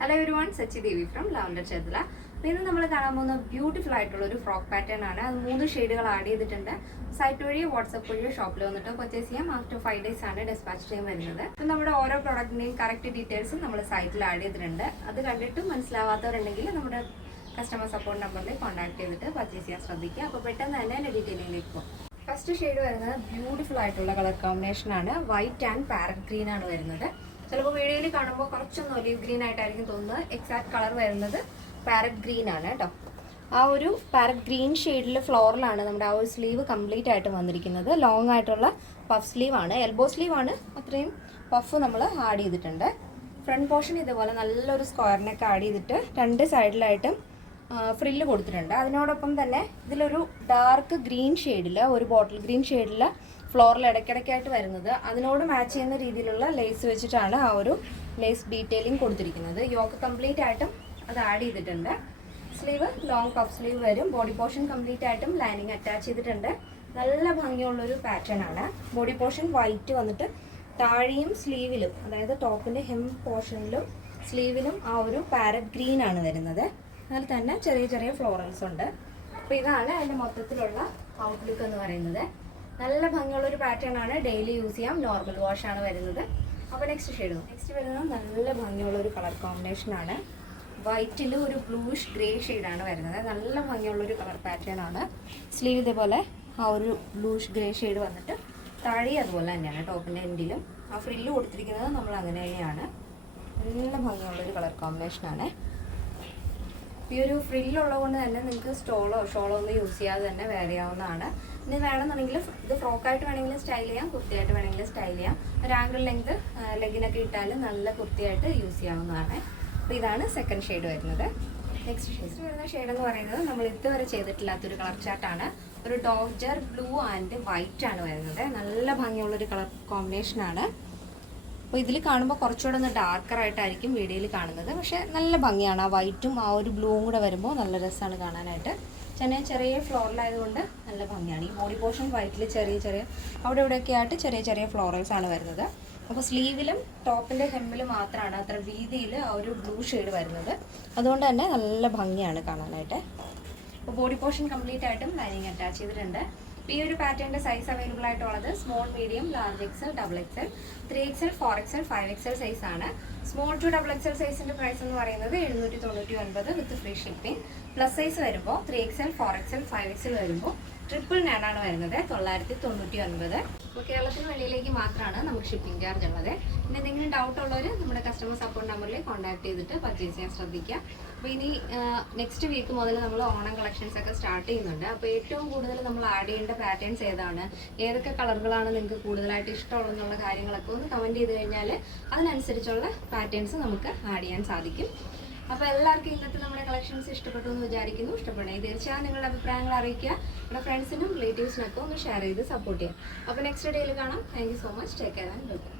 Hello everyone, Sachi Devi from Lavender Chedla. ഇന്ന് നമ്മൾ കാണാൻ പോകുന്ന ബ്യൂട്ടിഫുൾ ആയിട്ടുള്ള ഒരു ഫ്രോക്ക് പാറ്റേൺ ആണ്. അത് 3 ഷെയ്ഡുകൾ ആഡ് ചെയ്തിട്ടുണ്ട്. സൈറ്റ് വഴി വാട്സ്ആപ്പ് വഴി ഷോപ്പിൽ വന്നിട്ട് പർച്ചേസ് ചെയ്യാം. ആഫ്റ്റർ 5 days ആണ് ഡിസ്പാച്ച് ചെയ്യാൻ വരുന്നത്. അപ്പോൾ നമ്മുടെ ഓരോ പ്രോഡക്റ്റിന്റെയും കറക്റ്റ് ഡീറ്റെയിൽസ് നമ്മൾ സൈറ്റിൽ ആഡ് ചെയ്തിട്ടുണ്ട്. അത് കണ്ടിട്ട് മനസ്സിലാവാത്തവരുണ്ടെങ്കിൽ നമ്മുടെ കസ്റ്റമർ സപ്പോർട്ട് നമ്പറിൽ കോൺടാക്ട് ചെയ്തിട്ട് പർച്ചേസ് ചെയ്യാൻ ശ്രദ്ധിക്കുക. അപ്പോൾ പെട്ടെന്ന് തന്നെ എൻ്റെ ഡീറ്റെയിലിംഗിലേക്ക് പോകും. ഫസ്റ്റ് ഷെയ്ഡ് വരുന്നത് ബ്യൂട്ടിഫുൾ ആയിട്ടുള്ള കളർ കോമ്പിനേഷൻ ആണ്. വൈറ്റ് ആൻഡ് പാരറ്റ് ഗ്രീൻ ആണ് വരുന്നത്. ചിലപ്പോൾ വീഡിയോയിൽ കാണുമ്പോൾ കുറച്ചൊന്ന് ഒലീവ് ഗ്രീൻ ആയിട്ടായിരിക്കും തോന്നുന്നത്. എക്സാക്ട് കളർ വരുന്നത് പാരറ്റ് ഗ്രീൻ ആണ് കേട്ടോ. ആ ഒരു പാരറ്റ് ഗ്രീൻ ഷെയ്ഡിൽ ഫ്ലോറിലാണ് നമ്മുടെ ആ ഒരു സ്ലീവ് കംപ്ലീറ്റ് ആയിട്ട് വന്നിരിക്കുന്നത്. ലോങ് ആയിട്ടുള്ള പഫ് സ്ലീവ് ആണ്, എൽബോ സ്ലീവ് ആണ്. അത്രയും പഫ് നമ്മൾ ആഡ് ചെയ്തിട്ടുണ്ട്. ഫ്രണ്ട് പോർഷൻ ഇതുപോലെ നല്ലൊരു സ്ക്വയറിനൊക്കെ ആഡ് ചെയ്തിട്ട് രണ്ട് സൈഡിലായിട്ടും ഫ്രില്ല് കൊടുത്തിട്ടുണ്ട്. അതിനോടൊപ്പം തന്നെ ഇതിലൊരു ഡാർക്ക് ഗ്രീൻ ഷെയ്ഡിൽ, ഒരു ബോട്ടിൽ ഗ്രീൻ ഷെയ്ഡിൽ ഫ്ലോറിൽ ഇടയ്ക്കിടയ്ക്കായിട്ട് വരുന്നത്, അതിനോട് മാച്ച് ചെയ്യുന്ന രീതിയിലുള്ള ലേസ് വെച്ചിട്ടാണ് ആ ഒരു ലേസ് ഡീറ്റെയിലിംഗ് കൊടുത്തിരിക്കുന്നത്. യോക്ക് കംപ്ലീറ്റ് ആയിട്ടും അത് ആഡ് ചെയ്തിട്ടുണ്ട്. സ്ലീവ് ലോങ് പഫ് സ്ലീവ് വരും. ബോഡി പോർഷൻ കംപ്ലീറ്റ് ആയിട്ടും ലൈനിങ് അറ്റാച്ച് ചെയ്തിട്ടുണ്ട്. നല്ല ഭംഗിയുള്ളൊരു പാറ്റേൺ ആണ്. ബോഡി പോർഷൻ വൈറ്റ് വന്നിട്ട് താഴെയും സ്ലീവിലും, അതായത് ടോപ്പിൻ്റെ ഹെം പോർഷനിലും സ്ലീവിലും ആ ഒരു പാരറ്റ് ഗ്രീൻ ആണ് വരുന്നത്. അതിൽ തന്നെ ചെറിയ ചെറിയ ഫ്ലോറൽസ് ഉണ്ട്. അപ്പോൾ ഇതാണ് അതിൻ്റെ മൊത്തത്തിലുള്ള ഔട്ട്ലുക്ക് എന്ന് പറയുന്നത്. നല്ല ഭംഗിയുള്ളൊരു പാറ്റേൺ ആണ്. ഡെയിലി യൂസ് ചെയ്യാം. നോർമൽ വാഷ് ആണ് വരുന്നത്. അപ്പോൾ നെക്സ്റ്റ് വരുന്നത് നല്ല ഭംഗിയുള്ളൊരു കളർ കോമ്പിനേഷൻ ആണ്. വൈറ്റിൽ ഒരു ബ്ലൂഷ് ഗ്രേ ഷെയ്ഡാണ് വരുന്നത്. നല്ല ഭംഗിയുള്ളൊരു കളർ പാറ്റേൺ ആണ്. സ്ലീവ് ഇതേപോലെ ആ ഒരു ബ്ലൂഷ് ഗ്രേ ഷെയ്ഡ് വന്നിട്ട് താഴെ അതുപോലെ തന്നെയാണ്. ടോപ്പിൻ്റെ എൻഡിലും ആ ഫ്രില്ല് കൊടുത്തിരിക്കുന്നത് നമ്മൾ അങ്ങനെ തന്നെയാണ്. നല്ല ഭംഗിയുള്ളൊരു കളർ കോമ്പിനേഷനാണ്. ഈ ഒരു ഫ്രില്ലുള്ളത് കൊണ്ട് തന്നെ നിങ്ങൾക്ക് ഷോളോ ഒന്നും യൂസ് ചെയ്യാതെ തന്നെ വെയർ ചെയ്യാവുന്നതാണ്. ഇനി വേണമെന്നുണ്ടെങ്കിൽ ഇത് ഫ്രോക്കായിട്ട് വേണമെങ്കിലും സ്റ്റൈൽ ചെയ്യാം, കുർത്തിയായിട്ട് വേണമെങ്കിലും സ്റ്റൈൽ ചെയ്യാം. ഒരു ആംഗിൾ ലെങ്ത് ലെഗിനൊക്കെ ഇട്ടാൽ നല്ല കുർത്തിയായിട്ട് യൂസ് ചെയ്യാവുന്നതാണ്. അപ്പോൾ ഇതാണ് സെക്കൻഡ് ഷെയ്ഡ് വരുന്നത്. നെക്സ്റ്റ് വരുന്ന ഷെയ്ഡ് എന്ന് പറയുന്നത് നമ്മൾ ഇതുവരെ ചെയ്തിട്ടില്ലാത്തൊരു കളർ ചാർട്ടാണ്. ഒരു ഡോജർ ബ്ലൂ ആൻഡ് വൈറ്റ് ആണ് വരുന്നത്. നല്ല ഭംഗിയുള്ളൊരു കളർ കോമ്പിനേഷനാണ്. അപ്പോൾ ഇതിൽ കാണുമ്പോൾ കുറച്ചുകൂടെ ഒന്ന് ഡാർക്കറായിട്ടായിരിക്കും വീഡിയോയിൽ കാണുന്നത്. പക്ഷേ നല്ല ഭംഗിയാണ്. ആ വൈറ്റും ആ ഒരു ബ്ലൂവും കൂടെ വരുമ്പോൾ നല്ല രസമാണ് കാണാനായിട്ട്. ചെറിയ ഫ്ലോറലായതുകൊണ്ട് നല്ല ഭംഗിയാണ്. ഈ ബോഡി പോർഷൻ വൈറ്റിൽ ചെറിയ അവിടെ ഇവിടെയൊക്കെ ആയിട്ട് ചെറിയ ഫ്ലോറൽസ് ആണ് വരുന്നത്. അപ്പോൾ സ്ലീവിലും ടോപ്പിൻ്റെ ഹെമ്മിലും മാത്രമാണ് അത്ര വീതിയിൽ ആ ഒരു ബ്ലൂ ഷെയ്ഡ് വരുന്നത്. അതുകൊണ്ട് തന്നെ നല്ല ഭംഗിയാണ് കാണാനായിട്ട്. അപ്പോൾ ബോഡി പോർഷൻ കംപ്ലീറ്റ് ആയിട്ടും ലൈനിങ് അറ്റാച്ച് ചെയ്തിട്ടുണ്ട്. ഈ ഒരു പാറ്റേണിൻ്റെ സൈസ് അവൈലബിൾ ആയിട്ടുള്ളത് small, medium, large XL, double XL, 3XL, 4XL, 5XL സൈസാണ്. സ്മോൾ ടു ഡബിൾ എക്സൽ സൈസിൻ്റെ പ്രൈസ് എന്ന് പറയുന്നത് 799 with free shipping. Plus size വരുമ്പോൾ 3XL, 4XL, 5XL വരുമ്പോൾ 999 ആണ് വരുന്നത്, 999. അപ്പോൾ കേരളത്തിന് വെളിയിലേക്ക് മാത്രമാണ് നമുക്ക് ഷിപ്പിംഗ് ചാർജ് ഉള്ളത്. പിന്നെ എന്തെങ്കിലും ഡൗട്ട് ഉള്ളവർ നമ്മുടെ കസ്റ്റമർ സപ്പോർട്ട് നമ്പറിൽ കോൺടാക്ട് ചെയ്തിട്ട് പർച്ചേസ് ചെയ്യാൻ ശ്രദ്ധിക്കുക. അപ്പോൾ ഇനി നെക്സ്റ്റ് വീക്ക് മുതൽ നമ്മൾ ഓണം കളക്ഷൻസ് ഒക്കെ സ്റ്റാർട്ട് ചെയ്യുന്നുണ്ട്. അപ്പോൾ ഏറ്റവും കൂടുതൽ നമ്മൾ ആഡ് ചെയ്യേണ്ട പാറ്റേൺസ് ഏതാണ്, ഏതൊക്കെ കളറുകളാണ് നിങ്ങൾക്ക് കൂടുതലായിട്ട് ഇഷ്ടമുള്ളതെന്നുള്ള കാര്യങ്ങളൊക്കെ ഒന്ന് കമൻറ്റ് ചെയ്ത് കഴിഞ്ഞാൽ അതിനനുസരിച്ചുള്ള പാറ്റേൺസ് നമുക്ക് ആഡ് ചെയ്യാൻ സാധിക്കും. അപ്പോൾ എല്ലാവർക്കും ഇന്നത്തെ നമ്മുടെ കളക്ഷൻസ് ഇഷ്ടപ്പെട്ടു എന്ന് വിചാരിക്കുന്നു. ഇഷ്ടപ്പെടണമെങ്കിൽ തീർച്ചയായും നിങ്ങളുടെ അഭിപ്രായങ്ങൾ അറിയിക്കുക. നമ്മുടെ ഫ്രണ്ട്സിനും റിലേറ്റീവ്സിനൊക്കെ ഒന്ന് ഷെയർ ചെയ്ത് സപ്പോർട്ട് ചെയ്യാം. അപ്പോൾ നെക്സ്റ്റ് ഡേയിൽ കാണാം. Thank you so much. Take care and by.